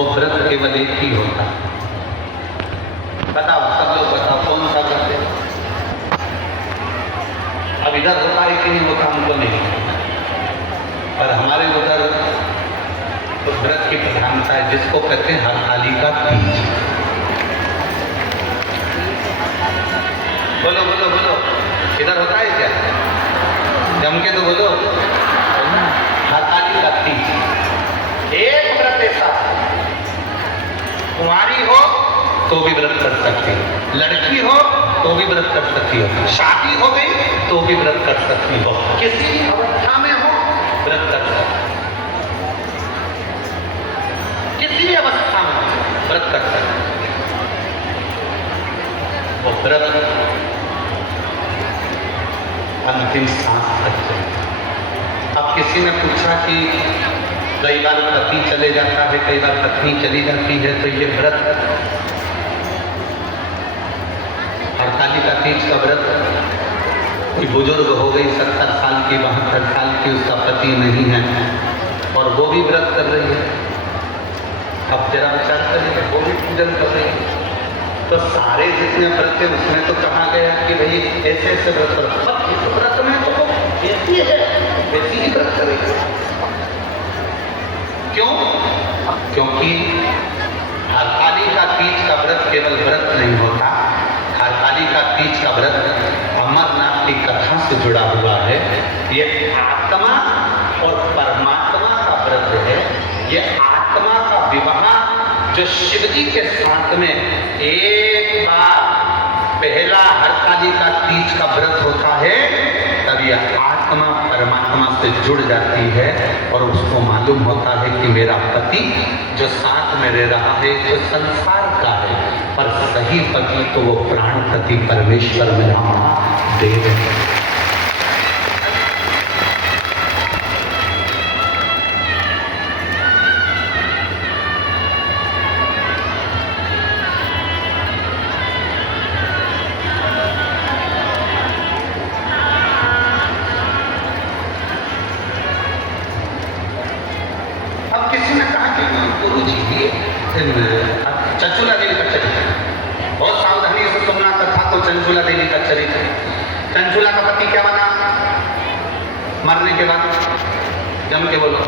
वो व्रत केवल एक ही होता है। बताओ सब लोग बताओ कौन सा व्रत है? अब इधर होता है कि नहीं होता हमको नहीं, पर हमारे उधर तो व्रत की प्रधानता है जिसको कहते हैं हरतालिका तीज। बोलो बोलो बोलो, इधर होता है क्या? जम के तो बोलो। हरतालिका तीज एक व्रत ऐसा, कुंवारी हो तो भी व्रत कर सकती हो, लड़की हो तो भी व्रत कर सकती हो, शादी हो गई तो भी व्रत कर सकती हो, किसी भी अवस्था में हो व्रत कर सकती हो, किसी भी अवस्था में व्रत कर सकती हो। वो व्रत अंतिम सांस तक चले। अब किसी ने पूछा कि कई बार पति चले जाता है, कई बार पत्नी चली जाती है, तो ये व्रत हरतालिका तीज का व्रत, कोई बुजुर्ग हो गई 70 साल की 72 साल की, उसका पति नहीं है और वो भी व्रत कर रही है। अब जरा विचार करिए, वो भी पूजन कर रही है, तो सारे जितने व्रत है उसमें तो कहा गया कि भाई ऐसे ऐसे व्रत करो। अब इस व्रत में तो ऐसी है, ऐसी ही व्रत करेगी। क्यों? क्योंकि हरतालिका तीज का व्रत केवल व्रत नहीं होता, हरतालिका तीज का व्रत अमरनाथ की कथा से जुड़ा हुआ है। ये आत्मा और परमात्मा का व्रत है। ये आत्मा का विवाह जो शिव जी के साथ में एक बार पहला हरतालिका तीज का व्रत होता है, तब यह आत्मा परमात्मा से जुड़ जाती है और उसको मालूम होता है कि मेरा पति जो साथ में रह रहा है जो संसार का है, पर सही पति तो वो प्राणपति परमेश्वर मेरा महादेव है। अब किसी ने कहा कि गुरु जी चंचुला देवी का चरित्र बहुत सावधानी से सुनना कथा को। चंचुला देवी का चरित्र, चंचुला का पति क्या बना मरने के बाद? जम के बोलो।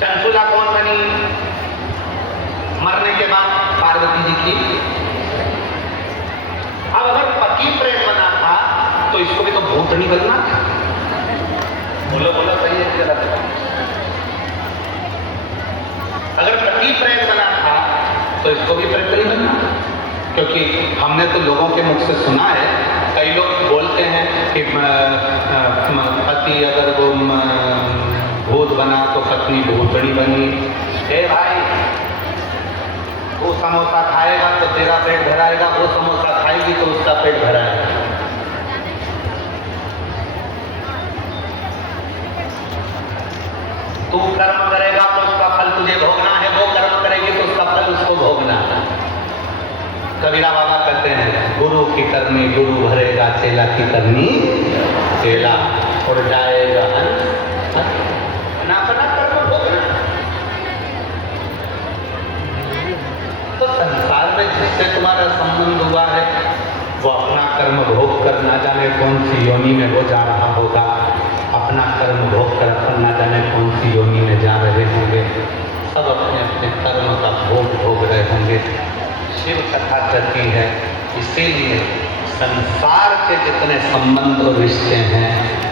चंचुला कौन बनी मरने के बाद? पार्वती जी की। अब अगर पति प्रेत बना था तो इसको भी तो भूतनी बनना था। बोलो बोलो, सही है गलत? अगर पति प्रेत बना था तो इसको भी प्रेत नहीं बनना, क्योंकि हमने तो लोगों के मुख से सुना है, कई लोग बोलते हैं कि पति अगर वो भूत बना तो पत्नी भूतड़ी बनी। ए भाई, वो समोसा खाएगा तो तेरा पेट भराएगा, वो समोसा खाएगी तो उसका पेट भराएगा। तू कर्म करेगा तो उसका फल तुझे भोगना है, वो कर्म करेगी तो उसका फल उसको भोगना है। कबीरा बाबा कहते हैं, गुरु की करनी गुरु भरेगा, चेला की करनी चेला, उड़ जाएगा ना अपना कर्म भोगना। तो संसार में जिससे तुम्हारा संबंध हुआ है वो अपना कर्म भोग कर ना जाने कौन सी योनि में वो जा रहा होगा, अपना कर्म भोग कर अपन ना जाने कौन सी योनि में जा रहे होंगे। सब अपने अपने कर्म का भोग रहे होंगे। शिव कथा कहती है, इसीलिए संसार के जितने संबंध और रिश्ते हैं